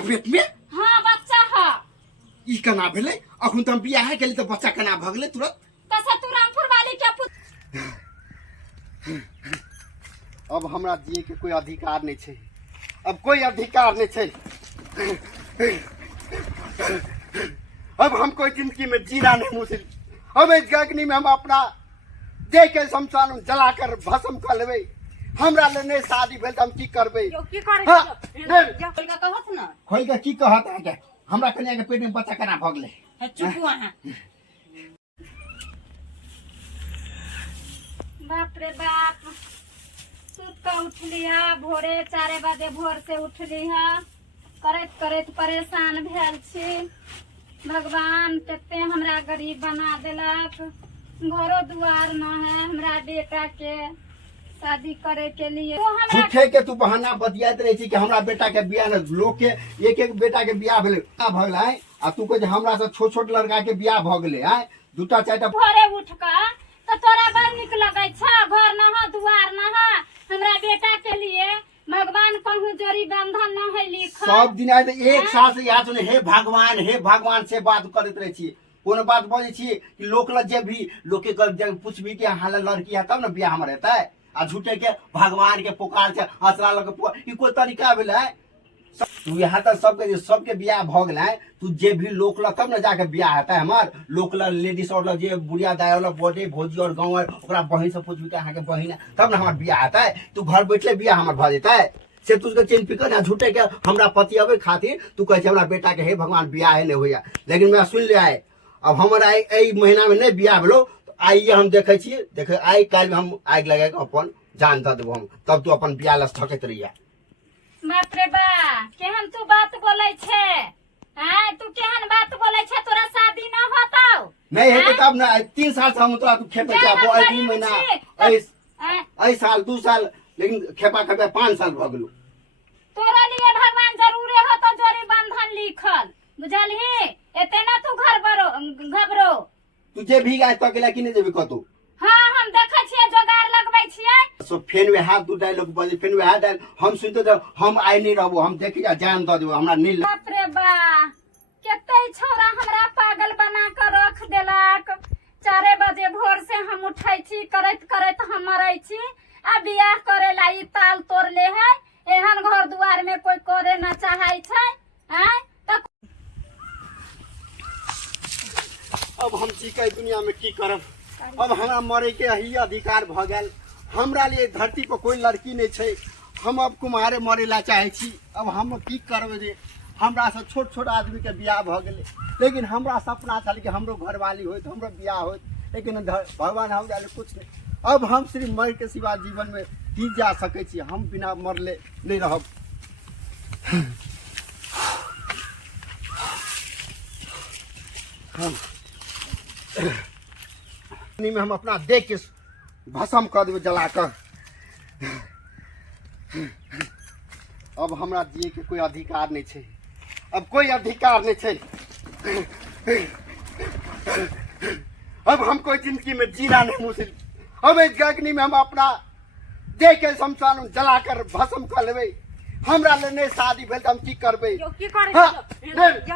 पेट में? हाँ बच्चा है। ई कना भेले? अखुन त हम बियाह केली त बच्चा कना भ गेलै तुरंत? तसा तू रामपुर वाली के पुत। अब हमरा जिए के कोई अधिकार नहीं छे। अब कोई अधिकार नहीं छे। अब हम कोई जिंदगी में जीना नहीं मुश्किल। अब इस अग्नि में हम अपना दे के शमशान में जलाकर भस्म कर लेबै। हमरा ले नहीं शादी भेल त हम की करबै? की करे? हाँ, क्या कोई का कहत ना? खोल के की कहत है के? हमरा कन्या के पेट में बच्चा कना भ गेलै? चुप वहां। बाप रे बाप, सुत का उठली है भोरे 4 बजे भोर से उठली है। करत करत परेशान भेल छी। भगवान कते हमरा गरीब बना देलक। घरो दुआर न है हमरा बेटा के शादी करे के लिए। तो हमरा झूठे के तू बहाना बतियात रहे छी कि हमरा बेटा के बियाह न लोग के एक एक बेटा के बियाह भेले भ गेलै है आ तू कह हमरा से छोट छोट लड़का के बियाह भ गेलै है। दूटा चारटा भोरे उठ का तो तोरा बड़ निक लगे छ। घर न है दुआर न है हमरा बेटा के लिए भगवान कहूँ जोड़ी बंधन न है लिखल। सब दिन आए एक साल से यहाँ सुने हे भगवान से बात करते रहे छी। कोनो बात बोले छी कि लोक ल जे भी लोग के जब पूछबी कि हाल लड़की है तब न बियाह हमर हेतै। आ झूठे के भगवान के पुकार से आसरा लग ई कोई तरीका भेलै? तू यहाँ तक सबके बियाह भ गेलै। तू जे भी लोक ल तब न जाके बियाह हेतै हमर। लोक ल लेडीज और जे बुढ़िया दाय वाला बोटे भौजी और गाँव ओकरा बहिन से पूछबी कि अहाँ के बहिन तब न हमर बियाह हेतै। तू घर बैठले बियाह हमर भ जेतै से तुझके चिन्ह फिकर ना। झूठे के हमरा पति अबे खातिर तू कहे हमरा बेटा के हे भगवान बियाह नहीं होया। लेकिन मैं सुन ले आए अब हमारा आई महीना में नहीं बियाह भेलो तो आइए हम देखे छिए। देखे आई काल हम आग लगा के अपन जान द देबो हम। तब तू अपन बियाह लस ठकत रहिया। बाप रे बा, केहन तू बात बोले छे? हां तू केहन बात बोले छे? तोरा शादी न होतौ? नहीं हेते तब ना 3 साल से हम तोरा तू खेपे जा वो 1 महीना आई साल 2 साल लेकिन खेपा 5 साल भ गेलो। तोरा लिए भगवान जरूरे हो तो जोड़ी बंधन लिखल बुझलही। एते ना तू घबरो। तू जे भी गाय तक गेला कि नहीं जेबी कतो? हां हम देखे छिए जोगाड़ लगबै छिए। सो फेन वे हाथ दू डायलॉग बजे फेन वे हाथ डायल हम सुनते तो हम आई नहीं रहबो। हम देखि जा जान द देबो हमरा नील। बाप रे बा, केते छौरा हमरा पागल बना कर रख देलक। 4 बजे भोर से हम उठै छी करत करत हम मरै छी। आ बियाह करे ला ई ताल तोड़ ले है। एहन घर दुआर में कोई करे ना चाहै छै। हैं त अब हम जी के दुनिया में की करब? अब हमरा मरे के ही अधिकार भ गेल। हमरा लिए धरती पर कोई लड़की नहीं छै। हम अब कुमारे मरे ला चाहे छी। अब हम की करबे रे? हमरा से छोट छोट आदमी के बियाह भ गेले। लेकिन हमरा सपना छल कि हमरो घरवाली होत हमरो बियाह होत। लेकिन भगवान हम जाने कुछ नहीं। अब हम सिर्फ मर के सिवा जीवन में की जा सके छी? हम बिना मरले नहीं रहब। में हम अपना देख के भस्म कर देवे जलाकर। अब हमरा जिए के कोई अधिकार नहीं छे। अब कोई अधिकार नहीं छे। अब हम कोई जिंदगी में जीना नहीं मुश्किल। अब इस अग्नि में हम अपना दे के शमशान में जलाकर भस्म कर लेबै। हमरा ले नहीं शादी भेल त हम की करबै? की करे? हाँ,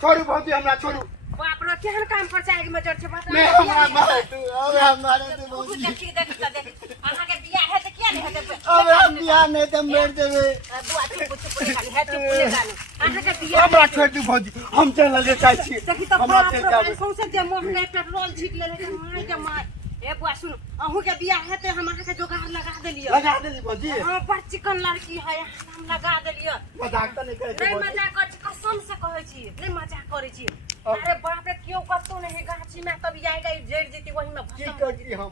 छोड़ू भौजी हमरा छोड़ू। बाप रे केहन काम पर जाए में जड़ छे बता। मैं हमरा मारे तू अब हमारे तू भौजी। देखी अहाँ के बियाह है त किया नहीं हेते? अब हम बियाह नहीं त मर देबे। बुआ चुप खाली है चुप ले गाने। अहाँ के बियाह हमरा छोड़ दू भौजी। हम चल ले चाहे छी। देखी त हमरा बाप चल रे जाबे। सौसे जे मोह के पेट्रोल छीट ले रे के मार। ए बुआ सुन अहू के बियाह है त हम अहाँ के जोगाड़ लगा देलियो। लगा दे भौजी। हां बड़ चिकन लड़की है हम लगा देलियो। मजाक त नहीं करे छी नहीं भौजी। मजाक कर कसम से कहै छी नहीं मजाक करे छी। अरे बाप रे क्यों कतो नहीं गाछी में तब जाएगा जेड़ जेती वही में की भसम करती हम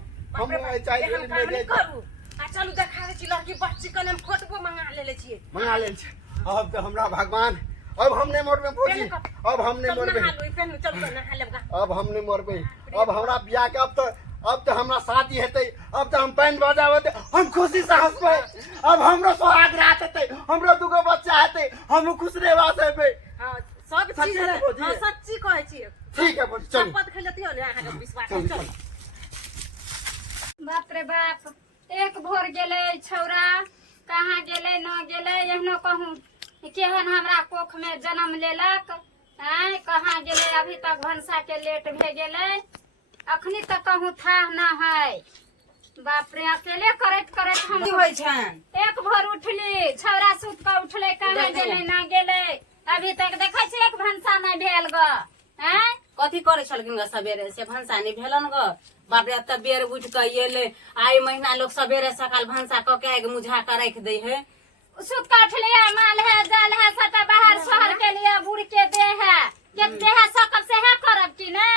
चाहिए हम काम नहीं करू। आ चलू देखा दे छी लड़की बड़ चिकन हम फोटो मंगा लेले छी। मंगा ले छी। अब तो हमरा भगवान अब हम नहीं मरबे भौजी। अब हम नहीं मरबे। चल नहा लेबगा। अब हम नहीं मरबे। अब हमरा बियाह के अब तो हमरा शादी हेतै। अब तो हम पैन बजावते हम खुशी से हंसबे। अब हमरो सोहाग रात हेतै हमरो दुगो बच्चा हेतै हम खुश रहबा सेबे। हां सब चीज हां सच्ची कहै छी। ठीक है भौजी चल। शपथ खैलती हो ना अहाँ के विश्वास चल। बाप रे बाप एक भोर गेले छौरा कहाँ गेले न गेले एहनो कहूँ केहन हमरा कोख में जन्म लेलक, हैं कहाँ गेले, अभी तक भंसा के लेट भे गेले, अखनी तक कहूँ था न है। बाप रे, अकेले करैत करैत हम की होइ छन? एक भोर उठली, छौरा सुत के उठले, कहाँ गेले ना गेले, अभी तक देखै छी एक भंसा नहीं भेल ग। हैं कथी करे छलखिन ग सबेरे से? भंसा नहीं भेलन ग। बाप रे, अत्ता बेर उठ के एले, आई महीना लोग सबेरे सकाल भंसा क के आग मुझा के रख दे है। सुत के उठली है, माल है जल है सटा बाहर शहर के लिए बुढ़ के दे है, के दे है सकब से है करब की ने।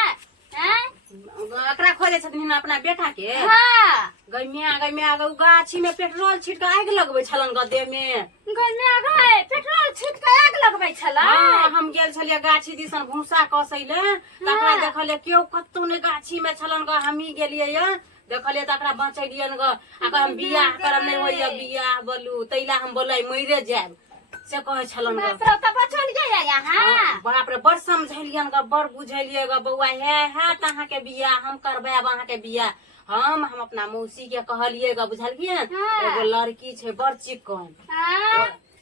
हैं एकरा खोजे छथिन अपना बेटा के। हां गमिया उ गाछी में पेट्रोल छिट के आग लगबै छलन ग देह में। गन्ने गए पेट्रोल छीट के आग लगबै छला। हाँ, हम गेल छलिए गाछी दिसन भूसा कसैले, तकरा देखलिए केओ कत्तो ने गाछी में छलन ग। हमी गेलिए य देखलिए तकरा बचैलियन ग। आ हम बियाह करब नहीं होइया, बियाह बोलू तैला हम बोलै मरे जाब से कहे छलन ग। बाप रे, त बचल गया यहाँ। बाप रे, बड़ समझलियन ग, बड़ बुझलिए ग। बउआ है तहाँ के बियाह हम करबै, अब अहाँ के बियाह हम अपना मौसी के कहलिए ग, बुझलिए। एगो लड़की छै बड़ चिकन,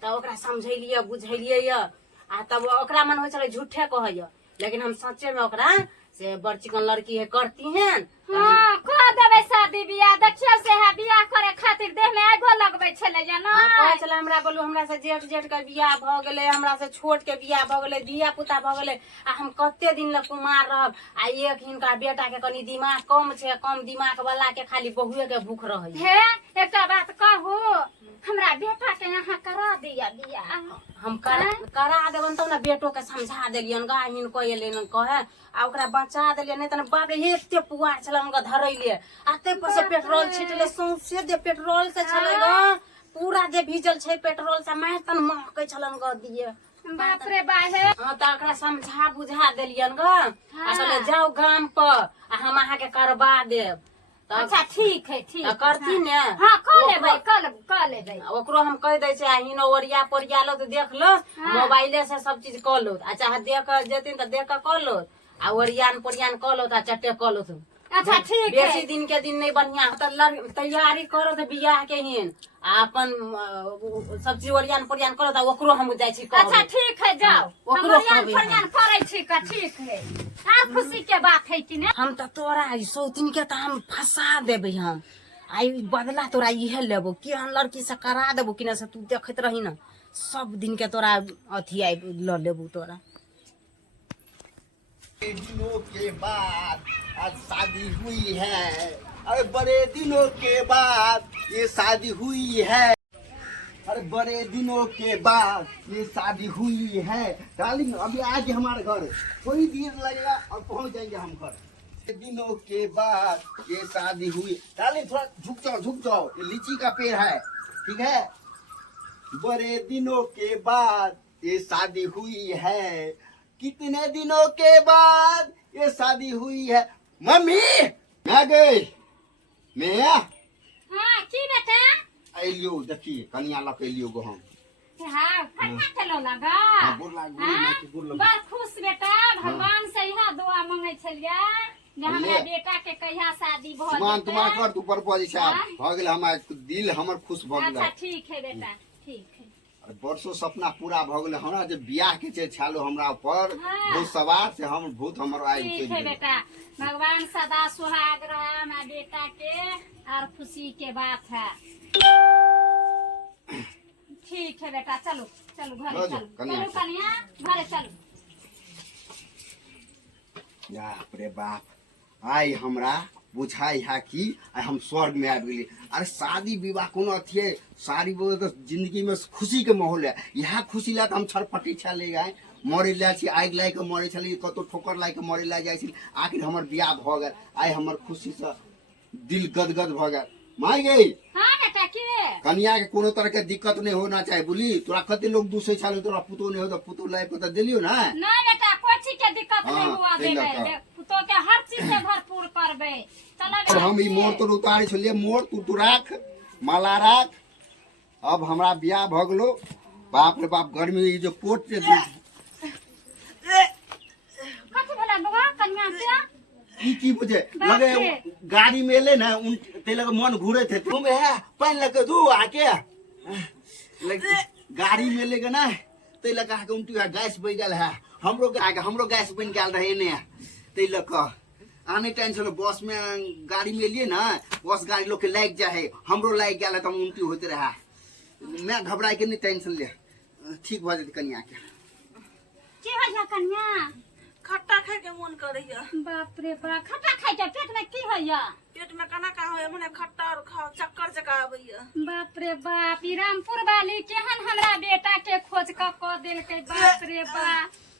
त ओकरा समझेलिए बुझेलिए य। आ तब ओकरा मन होइ छलै झूठे कहैय, लेकिन हम सच्चे में ओकरा से बड़ चिकन लड़की है करती हैं। हां कह देबै शादी बियाह, देखियो से है बियाह करे खातिर देह में आगो लगबै छले जना। कहै छलै हमरा बोलू हमरा से जेठ के बियाह भ गेलै, हमरा से छोट के बियाह भ गेलै, धिया पुता भ गेलै, आ हम कते दिन ल कुमार रहब। आ एक हिनका बेटा के कनी दिमाग कम छै, कम दिमाग वाला के खाली बहुए के भूख रहै हे एकटा बात कहू, हमरा बेटा के यहाँ करा दिया बियाह। हम करा देबन तब ना बेटो के समझा देलियन गा। हिनको एलेन कहे आ ओकरा बचा देलियन, नहीं त बाप रे एते पुआर छलन ग धरैले, आते पर से पेट्रोल छिटले, सौंसे दे पेट्रोल से छले ग, पूरा दे भीजल छै पेट्रोल से, मार तन महकै छलन ग दिए। बाप रे बाहे। हां त ओकरा समझा बुझा देलियन ग। आ कहले जाओ गाम पर आ हम अहाँ के करबा देब। अच्छा ठीक है, ठीक करती ने। हाँ कह लेबै। ओकरो हम कह दै छै हिनो ओरिया पोरिया लो तो देख लो, मोबाइले से सब चीज क लो। आ चाहे देख जेतिन त देख क लो, आ ओरियान पोरियान क लो, चट्टे क लो। अच्छा ठीक है। बेसी दिन के दिन नहीं बढ़िया त तैयारी करो त बियाह के हिन, आ अपन सब चीज ओरियान पोरियान करो त ओकरो हम जाय छी। अच्छा ठीक है, जाओ ओकरो ओरियान करै छी का। ठीक है, आ खुशी के बात है कि ने। हम त तोरा सौतिन के त हम फंसा देबै। हम आई बदला तोरा इहे लेबो, केहन लड़की से करा देबो कि न से तू देखत रही न, सब दिन के तोरा अथी आई ल लेबो तोरा। दिनों के बाद आज शादी हुई है, अरे बड़े दिनों के बाद ये शादी हुई है, अरे बड़े दिनों के बाद ये शादी हुई है। डार्लिंग अभी आज हमारे घर थोड़ी देर लगेगा और पहुंच जाएंगे हम घर। दिनों के बाद ये शादी हुई। डार्लिंग थोड़ा झुक जाओ, ये लीची का पेड़ है, ठीक है। बड़े दिनों के बाद ये शादी हुई है, कितने दिनों के बाद ये शादी हुई है। मम्मी आ गई मैं। हाँ की बेटा अलियो देखिए कन्या लक अलियो गो हम। हाँ कन्या चलो लगा। हाँ, गोर लाग, गोर लाग, गोर लाग। बड़ खुश बेटा, भगवान से यह दुआ मांगे छलिया जे हमरा बेटा के कहिया शादी भ सुमान जेतै। तुम्हार कर तू पर पड़ी साहब भ गेल, हमर दिल हमर खुश भ गेल। अच्छा ठीक है बेटा, ठीक है। अरे बरसों सपना पूरा भ गेल हमरा, जे बियाह के जे छालो हमरा ऊपर भूत सवार से हम भूत हमर आई ठीक है बेटा, भगवान सदा सुहाग रहे हमरा बेटा के, और खुशी के बात है। ठीक है बेटा, चलो चलो घरे चलो, चलो कन्या घरे चलो। बाप रे बाप, आई हमरा बुझाई है कि हम स्वर्ग में आबि गेली। अरे शादी विवाह कोनो अथी है, शादी विवाह तो जिंदगी में खुशी के माहौल है। यह खुशी ला हम छटपटी छले गए, मरे ला छी, आग लाग के मरे छली, कतो ठोकर लाग के मरे ला जाय छी। आखिर हमर बियाह भ गेल, आई हमर खुशी से दिल गदगद भ गेल। माय गई हाँ बेटा के कन्या के कोनो तरह के दिक्कत नहीं होना चाहिए, बुली। तोरा कते लोग दूसरे छाले, तोरा पुतो नहीं हो तो पुतो लाइफ को तो दिलियो ना। नहीं बेटा कोई चीज के दिक्कत नहीं हुआ हाँ, देबे, तो के हर चीज से भरपूर करबे। चलो और हम ई मोर तो उतारे छलिए, मोर तू राख, माला राख। अब हमरा बियाह भ गेलो। बाप रे बाप, गर्मी ई जो कोट के कथि भेला बाबा कन्या के की बुझे लगे गाड़ी में ले ना, उन ते लगे मन घूरे थे। तुम है पानी लगे दू आके लगे गाड़ी में लेके ना ते लगा के उनटी गैस बन गल है हमरो गैस बन गल रहे ने ते लगा आने टेंशन बस में गाड़ी में लिए ना बस गाड़ी लोग के लाग जा है हमरो लाग गया तो उल्टी होते रहा मैं घबराई के नहीं टेंशन ले ठीक भ जेत कन्या की होइया कन्या खट्टा खाए के मन करैया बाप रे बा खट्टा खाइ के पेट में की होइया पेट में कना का होय मने खट्टा और खाओ चक्कर जका आबैया बाप रे बाप ई रामपुर वाली केहन हमरा बेटा के खोज क देल के बाप रे बा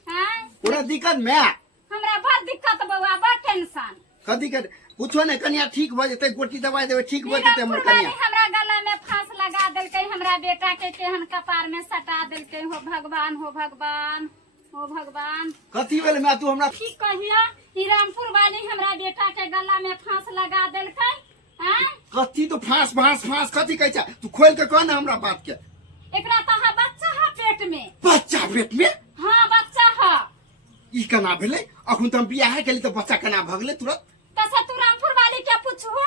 हैं पूरा दिक्कत मैं हमरा बड़ दिक्कत बउआ बड़ टेंशन कथी कर कुछो नहीं कन्या ठीक भ जेते गोटी दवाई देबे ठीक भ जेते हमर कन्या हमरा गला में फांस लगा देलकै हमरा बेटा के केहन कपार में सटा देलकै हो भगवान हो भगवान हो भगवान कथी भेल मैं तू हमरा की कहिया ई रामपुर वाली हमरा बेटा के गला में फांस लगा देलकै हैं कथी तो फांस कथी कहै छ तू खोल के कह ना हमरा बात के एकरा तो हा बच्चा है पेट में बच्चा पेट में हां बच्चा है ई कना भेले अखुन त हम बियाह केली त बच्चा कना भगले तुरंत तसे तू रामपुर वाली के पूछू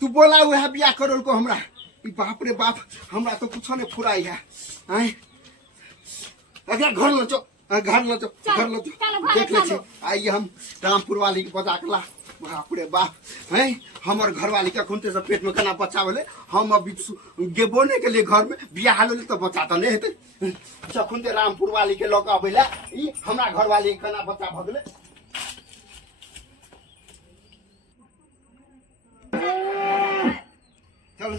तू बोला हुआ बियाह करोल को हमरा ई बाप रे बाप हमरा तो कुछ नहीं फुराई है हैं अगर घर लो चो देख ले छी आई हम रामपुर वाली के बजा के ला बाप रे बाप हैं हमर घर वाली के खुनते से पेट में कना बच्चा भेले हम अभी गेबो नहीं के लिए घर में बियाह हाल तो बच्चा तो नहीं हेते चखुनते रामपुर वाली के लोग अबेला ई हमरा घर वाली के कना बच्चा भगले चलो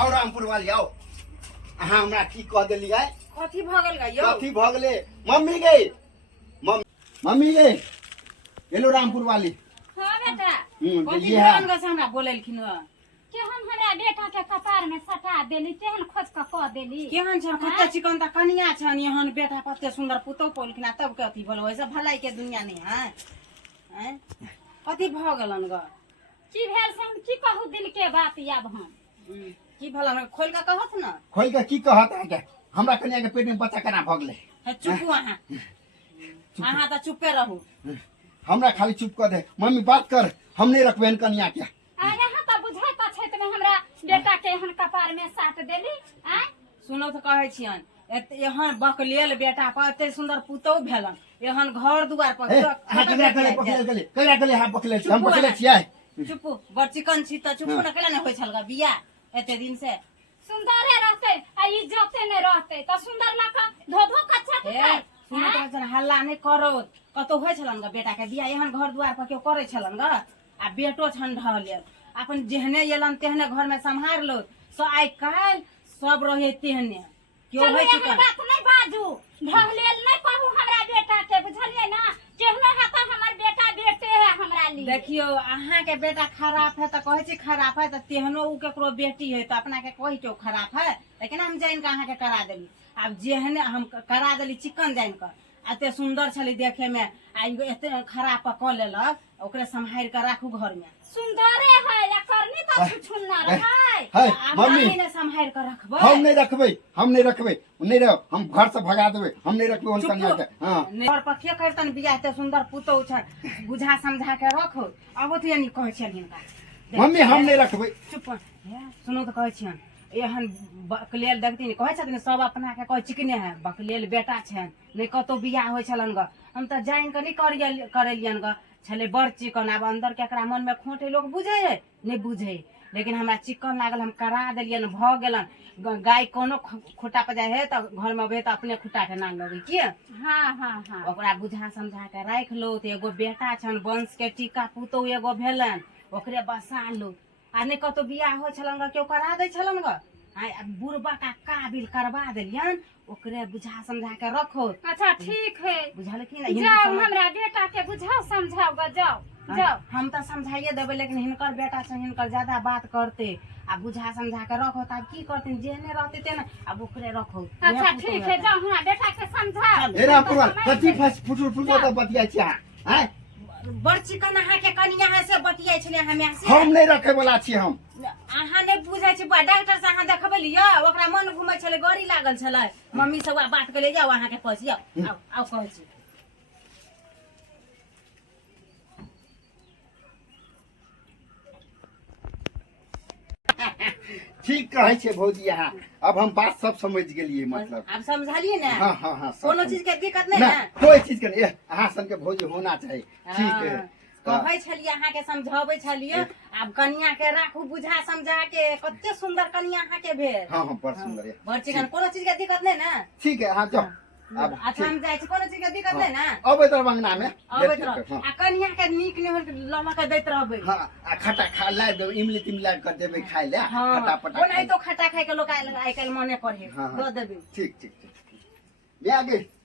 आओ रामपुर वाली आओ अहाँ हमरा की कह देली है कथी भगल गा यो कथी भगले मम्मी गई हेलो रामपुर वाली हां बेटा कथी ये है भगल गा से हमरा बोललखिन ह केहन हमरा बेटा के कपार में सटा देली तेहन खोज क देली केहन छ कते चिकन त कनिया छन यहन बेटा पत्ते सुंदर पुतौ पोलखिन तब कथी बोलबै सब भलाई के दुनिया नहीं है हैं कथी भगलन गा की भेल से हम की कहू दिल के बात आब हम की भलन खोल के कहत न खोल के की कहत है के हमरा कन्या के पेट में बच्चा केना भगले है चुप अहाँ त चुपे रहू हमरा खाली चुप कर दे मम्मी बात कर हम नहीं रखबे कन्या के आ यहाँ त बुझाइ त क्षेत्र में हमरा बेटा के एहन कपार में साट देली आ सुनो तो कहै छियन एहन बकलेल बेटा पर एते सुंदर पुतौ भेलन एहन घर दुआर पर ककरा गले हां बकले हम बकले छियै चुप बड़ चिकन छी त चुप न केला न होय छलगा बिया एते दिन से सुंदरे रहते आ इज्जते ने रहते त सुंदर ना का धो कच्चा ए सुनो तो जन हल्ला नहीं करो कतो होय छलन ग बेटा के बिया एहन घर दुआर पर केओ करे छलन ग आ बेटो छन ढल अपन जेहने एलन तेहने घर में संभार लो सो आइ काल सब रहे तेहने क्यों होय चलो चिकन बात नहीं बाजू ढहलेल नहीं कहू हमरा बेटा के बुझलिए ना केहनो है त हमर बेटा बेटे है हमरा लिए देखियो अहाँ के बेटा खराब है तो कहे छी खराब है तो तेहनो उ केकरो बेटी है तो अपना के कहि तो खराब है लेकिन हम जान के अहाँ के करा देली अब जेहने हम करा देली चिकन जान के एते सुंदर छली देखे में आ एते खराब पक लेलक ओकरे संभाल के राखू घर में सुंदरे है या करनी त छुछुन्ना रहे है मम्मी ने संभाल के रखबो हम नहीं रखबे नहीं रहो हम घर से भगा देबे हम नहीं रखबे उन कन्या के हां और पर के करतन बियाह एते सुंदर पुतौ छ बुझा समझा के रखो अब तो यानी कहे छन हिनका मम्मी हम नहीं रखबे चुप सुनो तो कहे छियन एहन बकलेल देखती कहे छथिन सब अपना के कहे चिकने है बकलेल बेटा छन नहीं कतो बियाह होय छलन ग हम त जान के नहीं करेलियन ग छले बड़ चिकन अब अंदर के एकरा मन में खोटे लोग बुझे है नहीं बुझे लेकिन हमरा चिकन लागल हम करा देलियन भ गेलन गाय कोनो खुटा पे जाए है तो घर में अबे तो अपने खुटा के नाम लगे की हां ओकरा बुझा समझा के राख लो तो एगो बेटा छन वंश के टीका पुतौ एगो भेलन ओकरे बसा लो आ नहीं कतो बियाह हो छलन ग केओ करा दे छलन ग बुढ़बा का काबिल करवा देलियन ओकरे बुझा समझा के रखो अच्छा ठीक है बुझल की ना जाओ हमरा बेटा के बुझाओ समझाओ ग जाओ हम तो समझाइए देबे लेकिन हिनकर बेटा से हिनकर ज्यादा बात करते आ बुझा समझा के रखो तब की करते जेने रहते तेने अब ओकरे रखो अच्छा ठीक है जाओ हमरा बेटा के समझाओ ए रामपुर कथी फुटुल तो बतिया छी हैं बड़ चिकन अहाँ के कनिया है से बतियाइ छले हमे से हम नहीं रखे वाला छी हम अहाँ ने बुझाइ छी डॉक्टर से अहाँ देखबे लियो ओकरा मन घुमै छले गड़ी लागल छले मम्मी सब बात के ले जाओ अहाँ के पास आओ कहै छी ठीक कहे छे भौजी यहाँ। अब हम बात सब समझ गेलिए मतलब। अब समझलिए ना? हाँ हाँ हाँ, सब कोनो समझ- चीज के दिक्कत नहीं ना, ना? कोई चीज के नहीं। अहाँ सन के भौजी होना चाहिए। ठीक है। कहै छलिए अहाँ के समझाबै छलिए। आब कनिया के राखू बुझा समझा के, कते सुंदर कनिया अहाँ के भेल। हाँ हाँ, बड़ सुंदर है। बड़ चिकन, कोनो चीज के दिक्कत नहीं ना? ठीक है, हाँ जाओ। अब अच्छा हम जाइ छी, कोनो चीज के दिक्कत नहीं ना? अब इधर मंगना में अबैत रह। आ कनिया के नीक निहर लला के दैत रहबै। हाँ, आ खट्टा खा ला दे, इमली तिमली कर देबे खाए ले। हाँ, खट्टा पटा ओनाहि तो खट्टा खाए के लोग आइ काल्हि मने करे। हाँ, हाँ। दऽ देबै। ठीक ठीक ठीक। ले आगे।